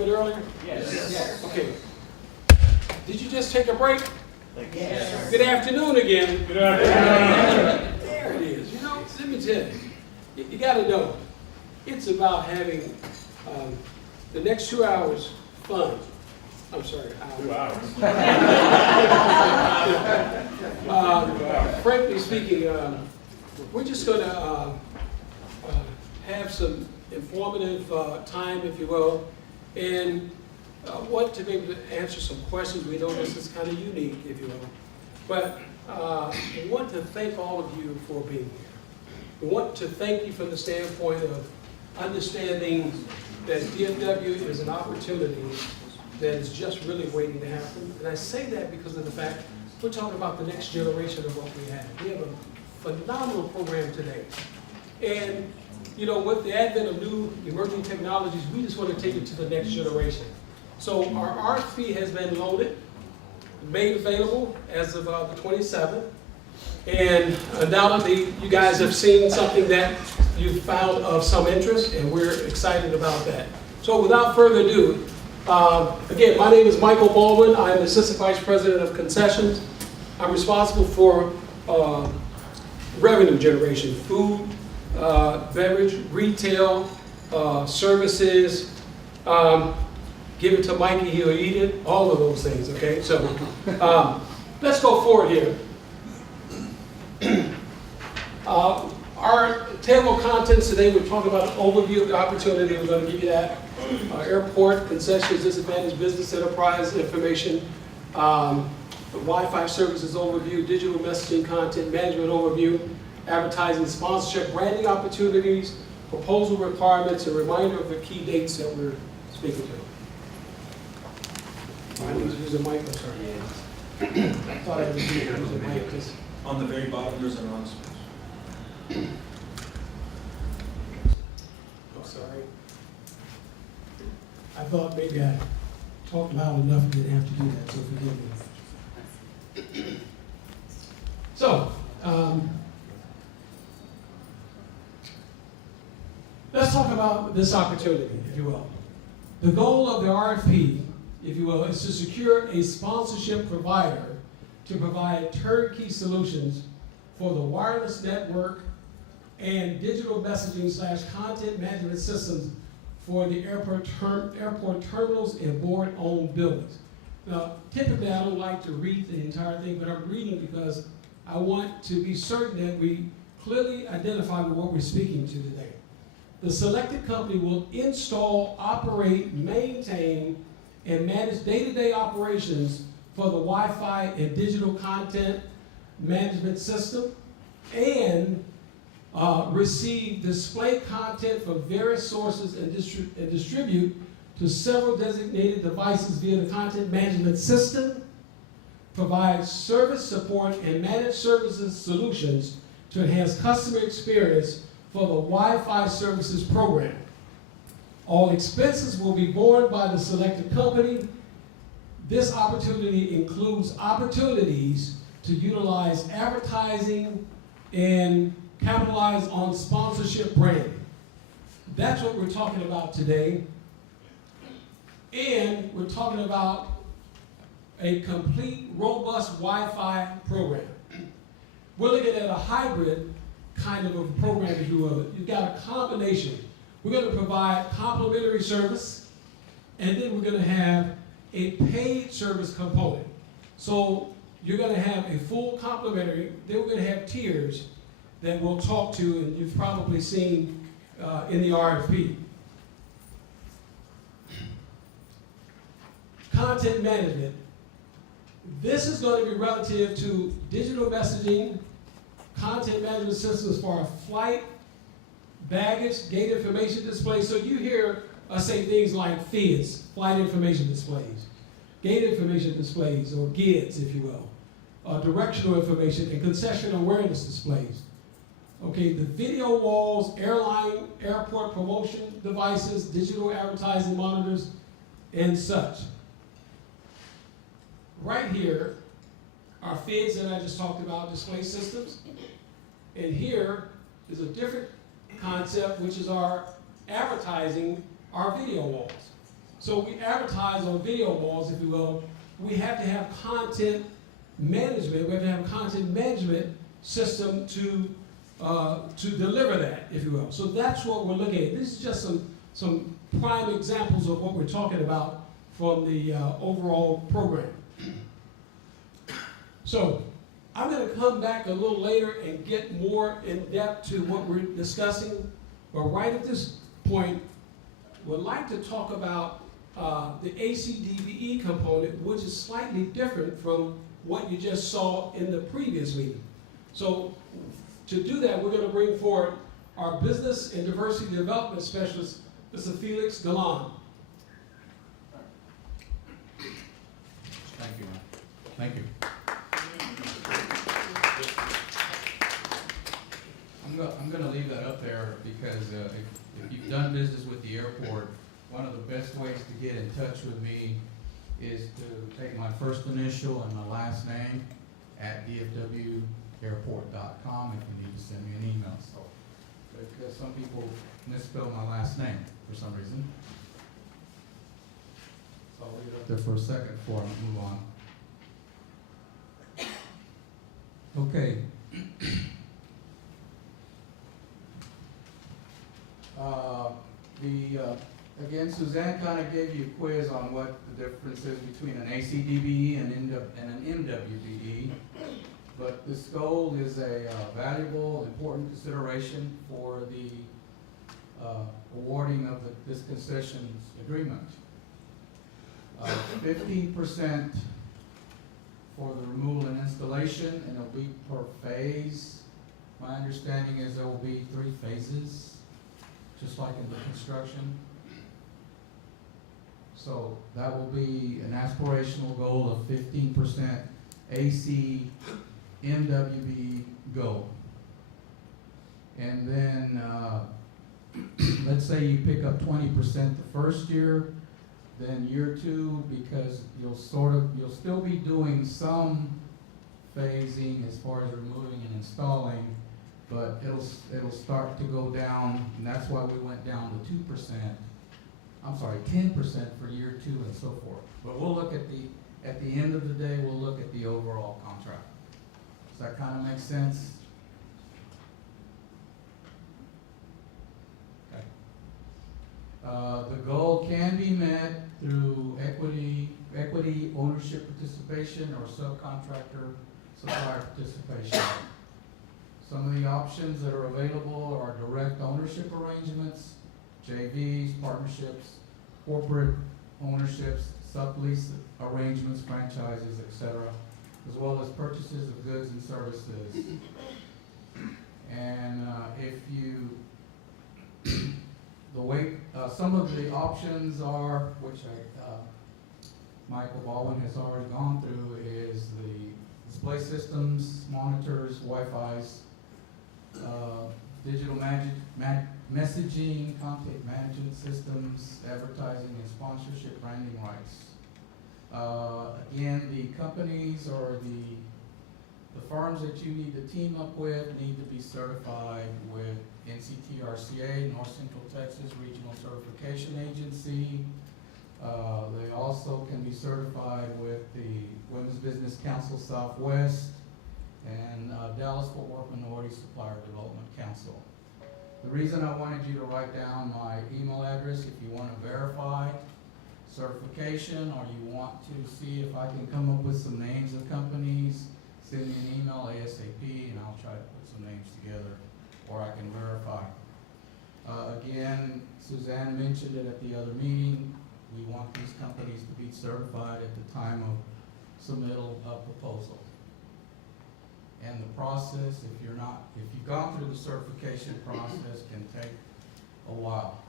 bit earlier? Yes. Okay. Did you just take a break? Yes. Good afternoon again. Good afternoon. There it is. You know, let me tell you got to know, it's about having the next 2 hours fun. I'm sorry. 2 hours. Frankly speaking, we're just going to have some informative time, if you will, and want to be able to answer some questions. We know this is kind of unique, if you will, but we want to thank all of you for being here. We want to thank you from the standpoint of understanding that DFW is an opportunity that is just really waiting to happen. And I say that because of the fact we're talking about the next generation of what we have. We have a phenomenal program today. And, you know, with the advent of new emerging technologies, we just want to take it to the next generation. So our RFP has been loaded, made available as of the 27th. And undoubtedly, you guys have seen something that you've found of some interest, and we're excited about that. So without further ado, again, my name is Michael Baldwin. I'm the Assistant Vice President of Concessions. I'm responsible for revenue generation, food, beverage, retail, services. Give it to Mikey, he'll eat it, all of those things, okay? So let's go forward here. Our table of contents today, we're talking about an overview of the opportunity. We're going to give you that. Airport, concessions, disadvantaged business enterprise information, the Wi-Fi services overview, digital messaging content management overview, advertising, sponsorship, branding opportunities, proposal requirements, a reminder of the key dates that we're speaking to. I need to use a mic, I'm sorry. I thought I was using a mic. On the very bottom, there's an on space. I'm sorry. I thought maybe I talked loud enough and didn't have to do that, so forgive me. So, let's talk about this opportunity, if you will. The goal of the RFP, if you will, is to secure a sponsorship provider to provide turnkey solutions for the wireless network and digital messaging / content management systems for the airport terminals and board-owned buildings. Now, typically I don't like to read the entire thing, but I'm reading because I want to be certain that we clearly identify what we're speaking to today. The selected company will install, operate, maintain, and manage day-to-day operations for the Wi-Fi and digital content management system, and receive display content from various sources and distribute to several designated devices via the content management system, provide service support and managed services solutions to enhance customer experience for the Wi-Fi services program. All expenses will be borne by the selected company. This opportunity includes opportunities to utilize advertising and capitalize on sponsorship branding. That's what we're talking about today. And we're talking about a complete, robust Wi-Fi program. We're looking at a hybrid kind of a program, if you will. You've got a combination. We're going to provide complimentary service, and then we're going to have a paid service component. So you're going to have a full complimentary, then we're going to have tiers that we'll talk to, and you've probably seen in the RFP. Content management. This is going to be relative to digital messaging, content management systems for our flight, baggage, gate information displays. So you hear us say things like FIDs, flight information displays, gate information displays, or GIDs, if you will, directional information, and concession awareness displays. Okay, the video walls, airline, airport promotion devices, digital advertising monitors, and such. Right here are FIDs that I just talked about, display systems. And here is a different concept, which is our advertising, our video walls. So we advertise on video walls, if you will. We have to have content management. We have to have a content management system to deliver that, if you will. So that's what we're looking at. This is just some prime examples of what we're talking about from the overall program. So I'm going to come back a little later and get more in depth to what we're discussing. But right at this point, would like to talk about the ACDBE component, which is slightly different from what you just saw in the previous meeting. So to do that, we're going to bring forward our Business and Diversity Development Specialist, Mr. Felix Galan. Thank you, Mike. Thank you. I'm going to leave that up there because if you've done business with the airport, one of the best ways to get in touch with me is to take my first initial and my last name at dfwairport.com if you need to send me an email. So, because some people misspell my last name for some reason. So I'll leave it up there for a second before I move on. Okay. Again, Suzanne kind of gave you a quiz on what the difference is between an ACDBE and an MWBE. But this goal is a valuable, important consideration for the awarding of this concessions agreement. 15% for the removal and installation, and it'll be per phase. My understanding is there will be 3 phases, just like in the construction. So that will be an aspirational goal of 15% AC MWB goal. And then let's say you pick up 20% the first year, then year 2, because you'll still be doing some phasing as far as removing and installing, but it'll start to go down, and that's why we went down to 2%. I'm sorry, 10% for year 2 and so forth. But we'll look at the end of the day, we'll look at the overall contract. Does that kind of make sense? Okay. The goal can be met through equity, ownership participation, or subcontractor supplier participation. Some of the options that are available are direct ownership arrangements, JVs, partnerships, corporate ownerships, sublease arrangements, franchises, etc., as well as purchases of goods and services. And some of the options are, which Michael Baldwin has already gone through, is the display systems, monitors, Wi-Fi's, digital messaging, content management systems, advertising and sponsorship, branding rights. Again, the companies or the firms that you need to team up with need to be certified with NCTRCA, North Central Texas Regional Certification Agency. They also can be certified with the Women's Business Council Southwest and Dallas-Fort Worth Minority Supplier Development Council. The reason I wanted you to write down my email address if you want to verify certification or you want to see if I can come up with some names of companies, send me an email ASAP and I'll try to put some names together, or I can verify. Again, Suzanne mentioned it at the other meeting. We want these companies to be certified at the time of submittal of proposal. And the process, if you've gone through the certification process, can take a while.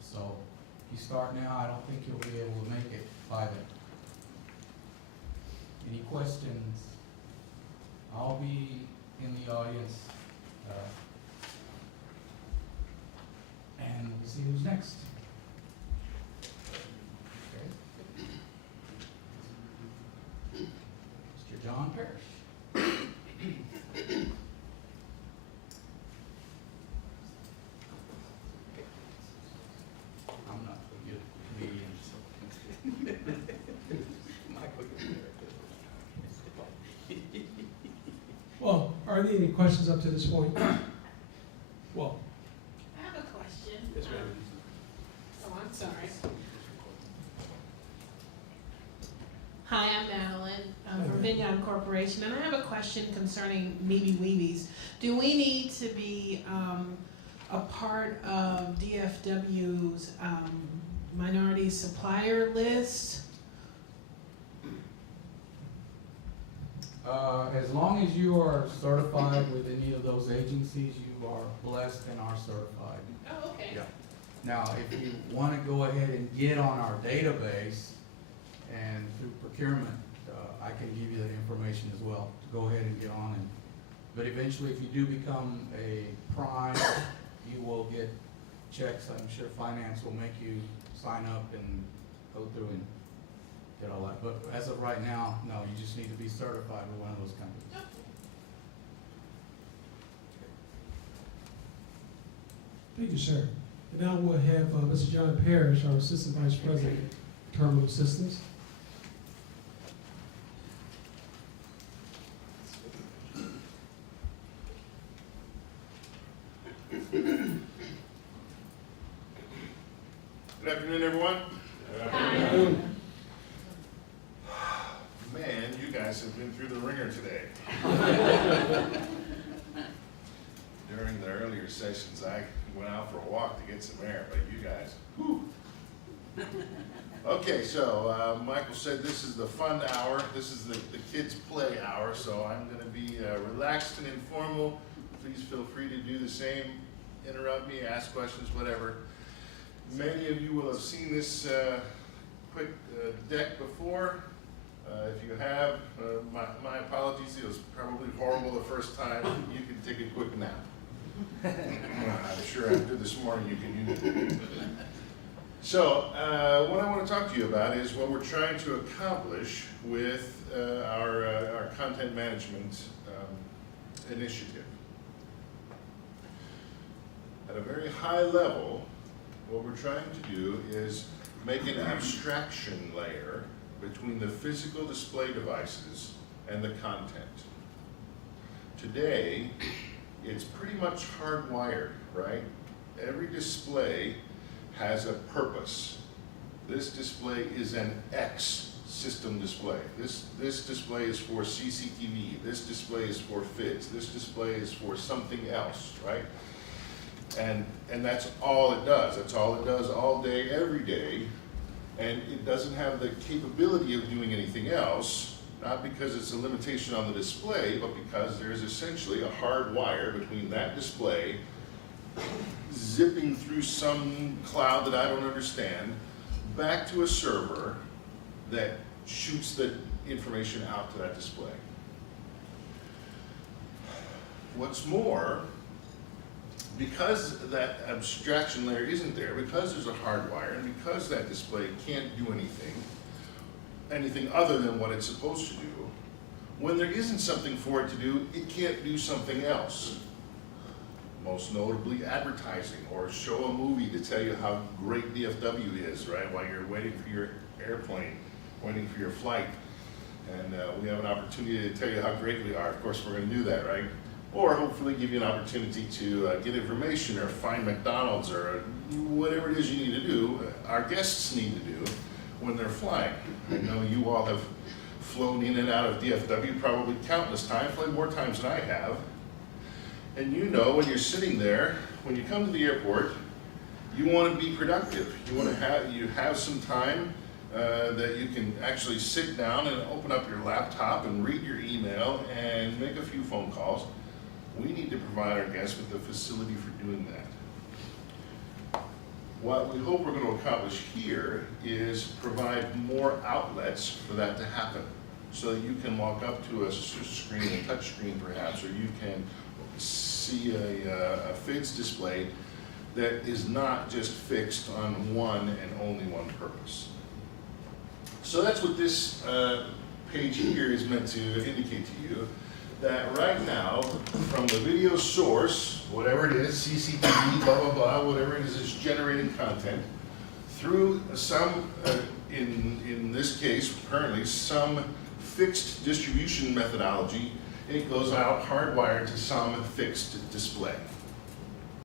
So if you start now, I don't think you'll be able to make it by then. Any questions? I'll be in the audience. And we'll see who's next. Okay. Mr. John Parrish. I'm not a good comedian, so. are there any questions up to this point? Well, I have a question. yes, ma'am. Oh, I'm sorry. Hi, I'm Madeline from Vineyard Corporation, and I have a question concerning Meeby Weebies. Do we need to be a part of DFW's minority supplier list? As long as you are certified with any of those agencies, you are blessed and are certified. Oh, okay. Yeah. Now, if you want to go ahead and get on our database and through procurement, I can give you that information as well, to go ahead and get on it. But eventually, if you do become a prime, you will get checks. I'm sure finance will make you sign up and go through and get all that. But as of right now, no, you just need to be certified with one of those companies. Thank you, sir. And now we'll have Mr. John Parrish, our Assistant Vice President, Terminal Systems. Good afternoon, everyone. Man, you guys have been through the ringer today. During the earlier sessions, I went out for a walk to get some air, but you guys, whew. Okay, so Michael said this is the fun hour. This is the kids' play hour, so I'm going to be relaxed and informal. Please feel free to do the same. Interrupt me, ask questions, whatever. Many of you will have seen this quick deck before. If you have, my apologies, it was probably horrible the first time. You can take a quick nap. I'm sure after this morning you can use it. So, what I want to talk to you about is what we're trying to accomplish with our content management initiative. At a very high level, what we're trying to do is make an abstraction layer between the physical display devices and the content. Today, it's pretty much hardwired, right? Every display has a purpose. This display is an X system display. This display is for CCTV. This display is for FIDS. This display is for something else, right? And that's all it does. That's all it does all day, every day. And it doesn't have the capability of doing anything else, not because it's a limitation on the display, but because there's essentially a hard wire between that display zipping through some cloud that I don't understand, back to a server that shoots the information out to that display. What's more, because that abstraction layer isn't there, because there's a hard wire, and because that display can't do anything other than what it's supposed to do, when there isn't something for it to do, it can't do something else. Most notably advertising, or show a movie to tell you how great DFW is, right, while you're waiting for your airplane, waiting for your flight. And we have an opportunity to tell you how great we are. Of course, we're going to do that, right? Or hopefully give you an opportunity to get information or find McDonald's or whatever it is you need to do, our guests need to do when they're flying. I know you all have flown in and out of DFW probably countless times, probably more times than I have. And you know when you're sitting there, when you come to the airport, you want to be productive. You want to have some time that you can actually sit down and open up your laptop and read your email and make a few phone calls. We need to provide our guests with the facility for doing that. What we hope we're going to accomplish here is provide more outlets for that to happen. So that you can walk up to a screen, a touch screen perhaps, or you can see a FIDS display that is not just fixed on one and only one purpose. So that's what this page here is meant to indicate to you, that right now, from the video source, whatever it is, CCTV, blah, blah, blah, whatever it is generating content, through some, in this case, currently, some fixed distribution methodology it goes out hardwired to some fixed display.